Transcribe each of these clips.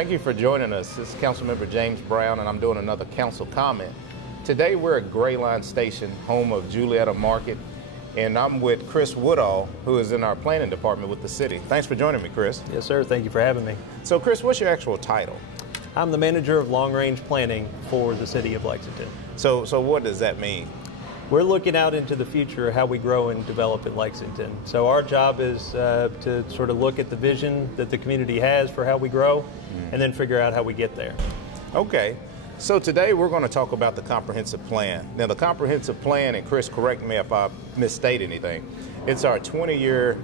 thank you for joining us. This is Councilmember James Brown, and I'm doing another council comment. Today we're at Gray Line Station, home of Julietta Market, and I'm with Chris Woodall, who is in our planning department with the city. Thanks for joining me, Chris. Yes, sir. Thank you for having me. So, Chris, what's your actual title? I'm the manager of long-range planning for the city of Lexington. So what does that mean? We're looking out into the future, how we grow and develop in Lexington. So our job is to sort of look at the vision that the community has for how we grow, and then figure out how we get there. Okay. So today we're going to talk about the comprehensive plan. Now, the comprehensive plan, and Chris, correct me if I misstate anything, it's our 20-year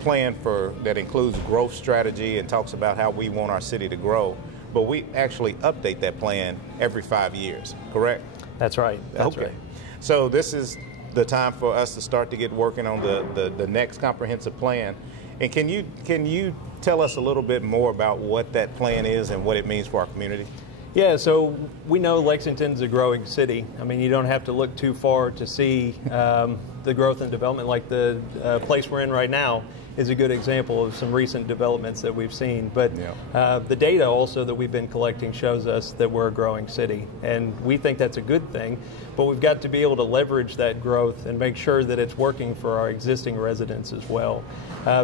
plan that includes growth strategy and talks about how we want our city to grow. But we actually update that plan every 5 years, correct? That's right. That's okay. right. So this is the time for us to start to get working on the next comprehensive plan. And can you tell us a little bit more about what that plan is and what it means for our community? Yeah, so we know Lexington's a growing city. I mean, you don't have to look too far to see the growth and development. Like the place we're in right now is a good example of some recent developments that we've seen. But the data also that we've been collecting shows us that we're a growing city. And we think that's a good thing, but we've got to be able to leverage that growth and make sure that it's working for our existing residents as well.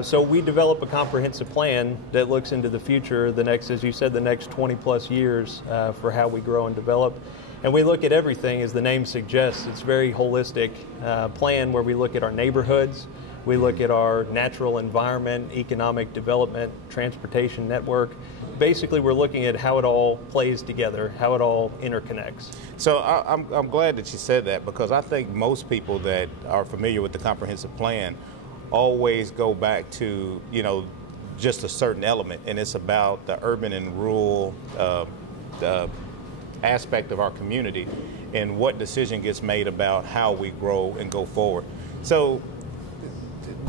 So we develop a comprehensive plan that looks into the future, the next, as you said, the next 20 plus years for how we grow and develop. And we look at everything, as the name suggests. It's a very holistic plan where we look at our neighborhoods, we look at our natural environment, economic development, transportation network. Basically, we're looking at how it all plays together, how it all interconnects. So I'm glad that you said that, because I think most people that are familiar with the comprehensive plan always go back to, just a certain element, and it's about the urban and rural aspect of our community and what decision gets made about how we grow and go forward. So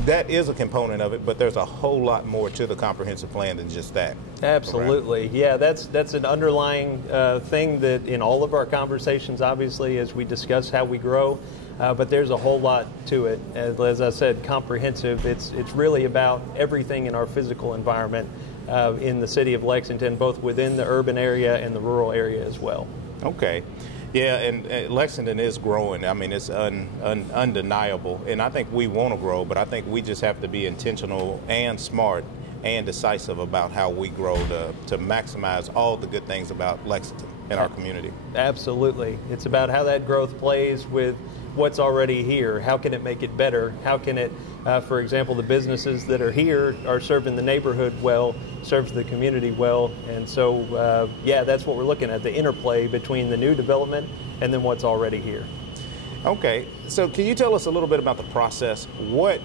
that is a component of it, but there's a whole lot more to the comprehensive plan than just that. Absolutely. Right? Yeah, that's an underlying thing that in all of our conversations, obviously, as we discuss how we grow, but there's a whole lot to it. As I said, comprehensive, it's really about everything in our physical environment in the city of Lexington, both within the urban area and the rural area as well. Okay. Yeah, and Lexington is growing. I mean, it's undeniable, and I think we want to grow, but I think we just have to be intentional and smart and decisive about how we grow to maximize all the good things about Lexington and our community. Absolutely. It's about how that growth plays with what's already here. How can it make it better? How can it, for example, the businesses that are here are serving the neighborhood well, serves the community well, and so yeah, that's what we're looking at, the interplay between the new development and then what's already here. Okay, so can you tell us a little bit about the process? What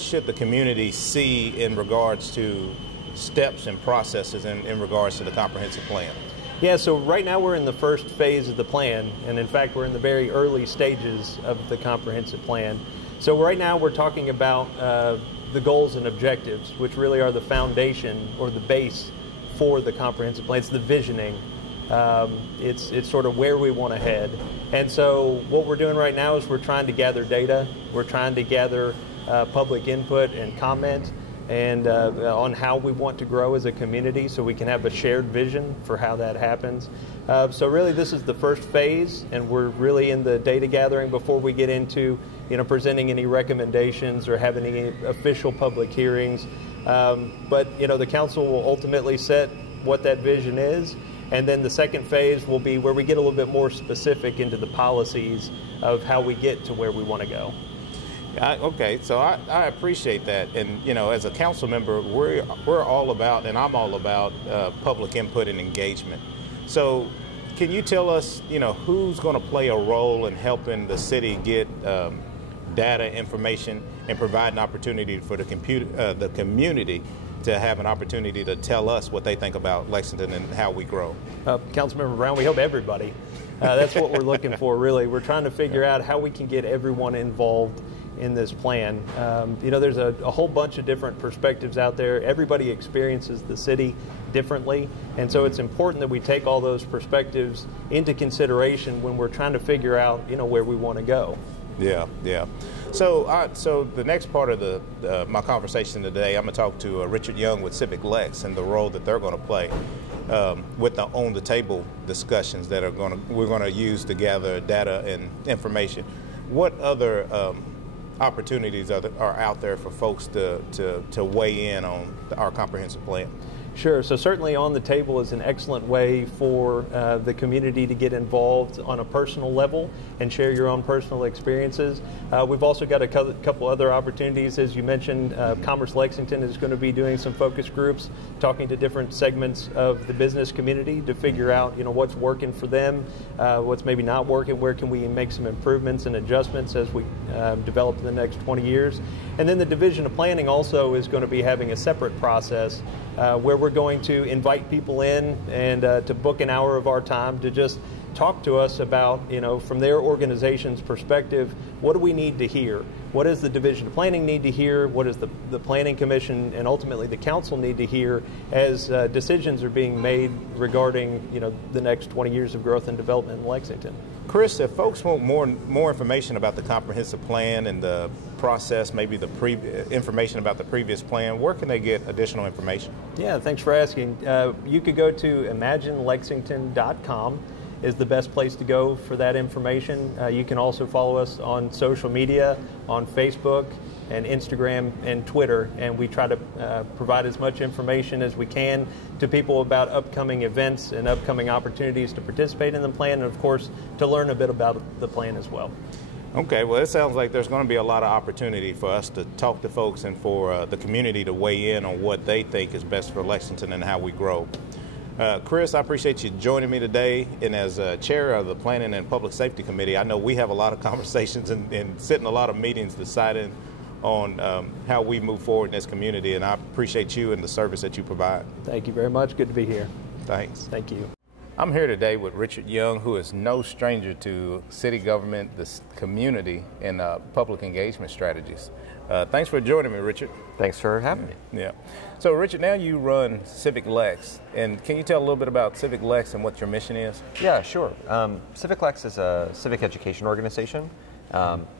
should the community see in regards to steps and processes in regards to the comprehensive plan? Yeah, so right now we're in the first phase of the plan, and in fact we're in the very early stages of the comprehensive plan. So right now we're talking about the goals and objectives, which really are the foundation or the base for the comprehensive plan. It's the visioning. It's sort of where we want to head. And so what we're doing right now is we're trying to gather data. We're trying to gather public input and comment and on how we want to grow as a community so we can have a shared vision for how that happens. So really this is the first phase, and we're really in the data gathering before we get into presenting any recommendations or having any official public hearings. But the council will ultimately set what that vision is, and then the second phase will be where we get a little bit more specific into the policies of how we get to where we want to go. Okay, so I appreciate that, and as a council member, we're all about, and I'm all about public input and engagement. So, can you tell us, who's going to play a role in helping the city get data, information, and provide an opportunity for the community to have an opportunity to tell us what they think about Lexington and how we grow? Councilmember Brown, we hope everybody. That's what we're looking for, really. We're trying to figure out how we can get everyone involved in this plan. There's a whole bunch of different perspectives out there. Everybody experiences the city differently, and so it's important that we take all those perspectives into consideration when we're trying to figure out, where we want to go. Yeah, yeah. So the next part of my conversation today, I'm going to talk to Richard Young with Civic Lex and the role that they're going to play with the on the table discussions that we're going to use to gather data and information. What other opportunities are out there for folks to weigh in on our comprehensive plan? Sure. So certainly on the table is an excellent way for the community to get involved on a personal level and share your own personal experiences. We've also got a couple other opportunities. As you mentioned, Commerce Lexington is going to be doing some focus groups, talking to different segments of the business community to figure out, what's working for them, what's maybe not working, where can we make some improvements and adjustments as we develop in the next 20 years. And then the Division of Planning also is going to be having a separate process where we're going to invite people in and to book an hour of our time to just talk to us about, from their organization's perspective, what do we need to hear? What does the Division of Planning need to hear? What does the Planning Commission and ultimately the Council need to hear as decisions are being made regarding, the next 20 years of growth and development in Lexington? Chris, if folks want more information about the comprehensive plan and the process, maybe the information about the previous plan, where can they get additional information? Yeah, thanks for asking. You could go to imaginelexington.com is the best place to go for that information. You can also follow us on social media, on Facebook and Instagram and Twitter, and we try to provide as much information as we can to people about upcoming events and upcoming opportunities to participate in the plan, and of course to learn a bit about the plan as well. Okay, well, it sounds like there's going to be a lot of opportunity for us to talk to folks and for the community to weigh in on what they think is best for Lexington and how we grow. Chris, I appreciate you joining me today, and as chair of the Planning and Public Safety Committee, I know we have a lot of conversations and sit in a lot of meetings deciding on how we move forward in this community, and I appreciate you and the service that you provide. Thank you very much. Good to be here. Thanks. Thank you. I'm here today with Richard Young, who is no stranger to city government, the community, and public engagement strategies. Thanks for joining me, Richard. Thanks for having me. Yeah. So, Richard, now you run Civic Lex, and can you tell a little bit about Civic Lex and what your mission is? Yeah, sure. Civic Lex is a civic education organization.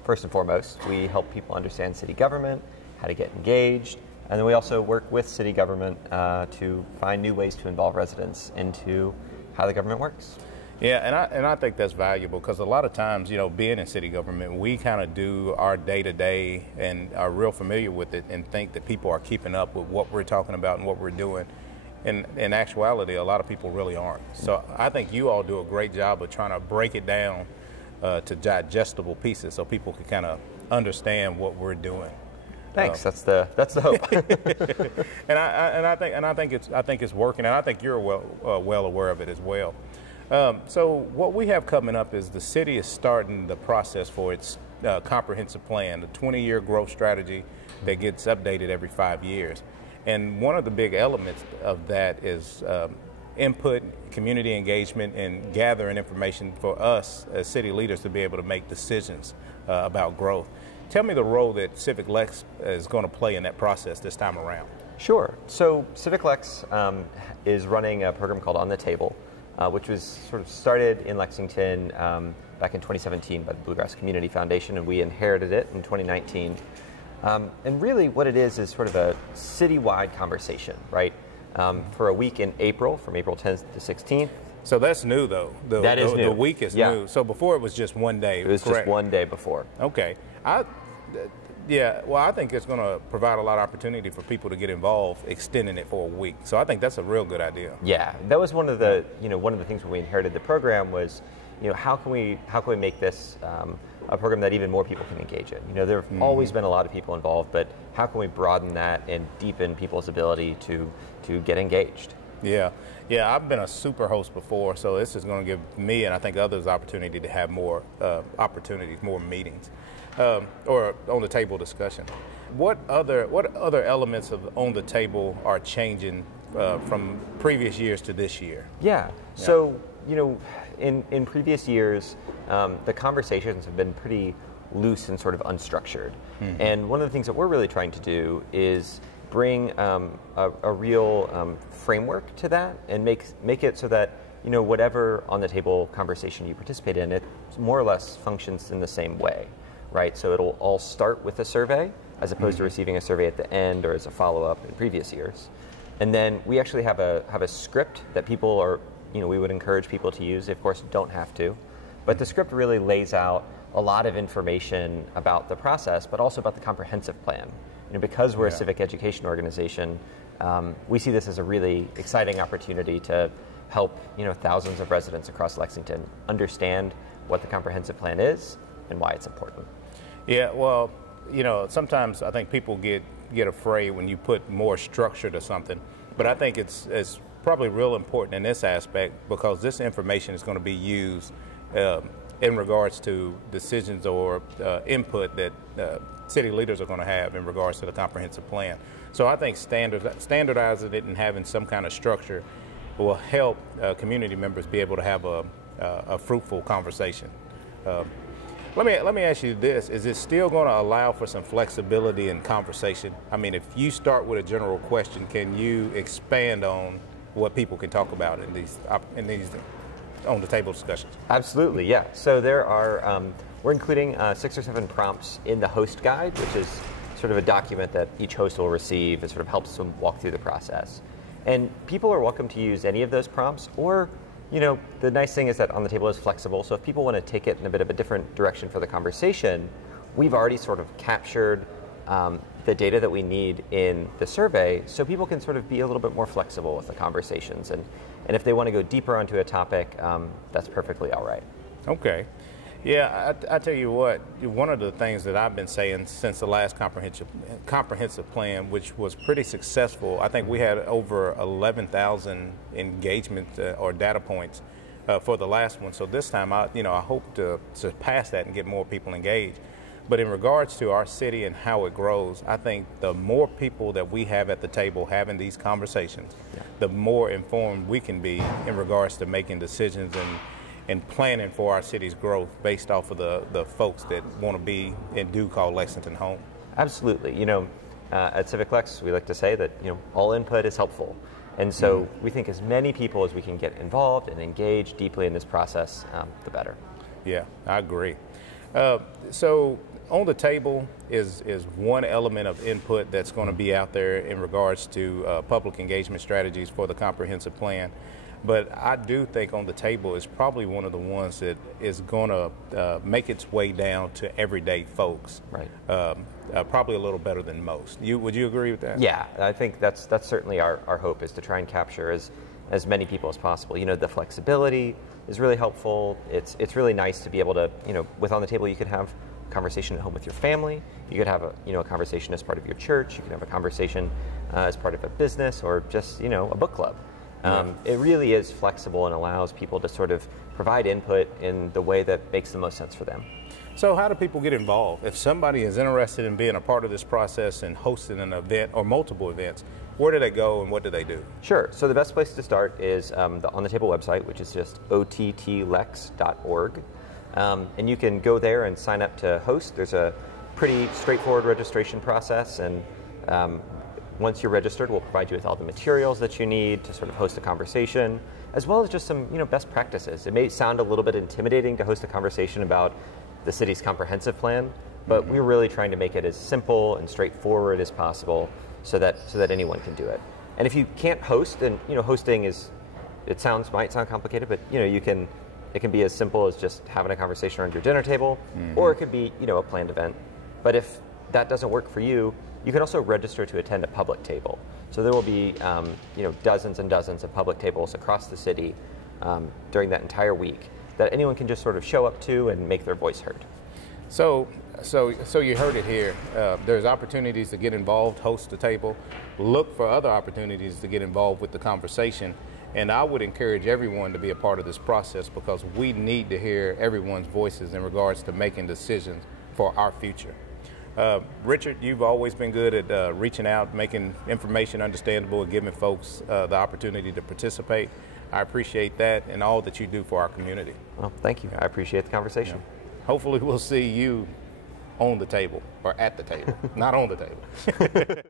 First and foremost, we help people understand city government, how to get engaged, and then we also work with city government to find new ways to involve residents into how the government works. Yeah, and I think that's valuable because a lot of times, being in city government, we kind of do our day-to-day and are real familiar with it and think that people are keeping up with what we're talking about and what we're doing. And in actuality, a lot of people really aren't. So I think you all do a great job of trying to break it down to digestible pieces so people can kind of understand what we're doing. Thanks. That's the hope. and I think it's working, and I think you're well aware of it as well. So what we have coming up is the city is starting the process for its comprehensive plan, the 20-year growth strategy that gets updated every 5 years. And one of the big elements of that is input, community engagement, and gathering information for us as city leaders to be able to make decisions about growth. Tell me the role that Civic Lex is going to play in that process this time around. Sure. So Civic Lex is running a program called On the Table, which was sort of started in Lexington back in 2017 by the Bluegrass Community Foundation, and we inherited it in 2019. And really what it is sort of a citywide conversation, right? For a week in April, from April 10th to 16th. So that's new, though. That is new. The week is new. So before it was just one day. It was correct? Just one day before. Okay. Yeah, well, I think it's going to provide a lot of opportunity for people to get involved, extending it for a week. So I think that's a real good idea. Yeah, that was one of the one of the things when we inherited the program was, how can we make this a program that even more people can engage in? There have always been a lot of people involved, but how can we broaden that and deepen people's ability to get engaged? Yeah, I've been a super host before, so this is going to give me and I think others opportunity to have more opportunities, more meetings. Or on the table discussion. What other elements of on the table are changing from previous years to this year? Yeah. So in previous years, the conversations have been pretty loose and sort of unstructured. Mm-hmm. And one of the things that we're really trying to do is bring a real framework to that and make it so that whatever on the table conversation you participate in, it more or less functions in the same way. right? So it'll all start with a survey as opposed to receiving a survey at the end or as a follow-up in previous years. And then we actually have a script that people are, we would encourage people to use. They, of course, don't have to. But the script really lays out a lot of information about the process, but also about the comprehensive plan. Because we're a civic education organization, we see this as a really exciting opportunity to help thousands of residents across Lexington understand what the comprehensive plan is and why it's important. Yeah, well, sometimes I think people get afraid when you put more structure to something, but I think it's probably real important in this aspect because this information is going to be used in regards to decisions or input that city leaders are going to have in regards to the comprehensive plan. So I think standardizing it and having some kind of structure will help community members be able to have a fruitful conversation. Let me ask you this: is it still going to allow for some flexibility in conversation? I mean, if you start with a general question, can you expand on what people can talk about in these on the table discussions? Absolutely, yeah. So there are we're including 6 or 7 prompts in the host guide, which is sort of a document that each host will receive. It sort of helps them walk through the process. And people are welcome to use any of those prompts, or the nice thing is that On the Table is flexible, so if people want to take it in a bit of a different direction for the conversation, we've already sort of captured the data that we need in the survey, so people can sort of be a little bit more flexible with the conversations. And if they want to go deeper onto a topic, that's perfectly all right. Okay. Yeah, I tell you what, one of the things that I've been saying since the last comprehensive plan, which was pretty successful, I think we had over 11,000 engagement or data points for the last one. So this time, I hope to surpass that and get more people engaged. But in regards to our city and how it grows, I think the more people that we have at the table having these conversations, the more informed we can be in regards to making decisions and planning for our city's growth based off of the folks that want to be and do call Lexington home. Absolutely. At Civic Lex, we like to say that all input is helpful. And so we think as many people as we can get involved and engage deeply in this process, the better. Yeah, I agree. So On the Table is one element of input that's going to be out there in regards to public engagement strategies for the comprehensive plan. But I do think On the Table is probably one of the ones that is going to make its way down to everyday folks. Right. Probably a little better than most. Would you agree with that? Yeah, I think that's certainly our hope, is to try and capture as many people as possible. The flexibility is really helpful. It's really nice to be able to, with On the Table, you could have a conversation at home with your family. You could have a conversation as part of your church. You could have a conversation as part of a business or just, a book club. It really is flexible and allows people to sort of provide input in the way that makes the most sense for them. So how do people get involved? If somebody is interested in being a part of this process and hosting an event or multiple events, where do they go and what do they do? Sure. So the best place to start is the On the Table website, which is just ottlex.org. And you can go there and sign up to host. There's a pretty straightforward registration process, and once you're registered, we'll provide you with all the materials that you need to sort of host a conversation, as well as just some best practices. It may sound a little bit intimidating to host a conversation about the city's comprehensive plan, but we're really trying to make it as simple and straightforward as possible so that anyone can do it. And if you can't host, then hosting might sound complicated, but it can be as simple as just having a conversation around your dinner table, or it could be a planned event. But if that doesn't work for you, you can also register to attend a public table. So there will be dozens and dozens of public tables across the city during that entire week that anyone can just sort of show up to and make their voice heard. So you heard it here. There's opportunities to get involved, host a table, look for other opportunities to get involved with the conversation. And I would encourage everyone to be a part of this process because we need to hear everyone's voices in regards to making decisions for our future. Richard, you've always been good at reaching out, making information understandable, and giving folks the opportunity to participate. I appreciate that and all that you do for our community. Well, thank you. I appreciate the conversation. Hopefully we'll see you on the table, or at the table, not on the table.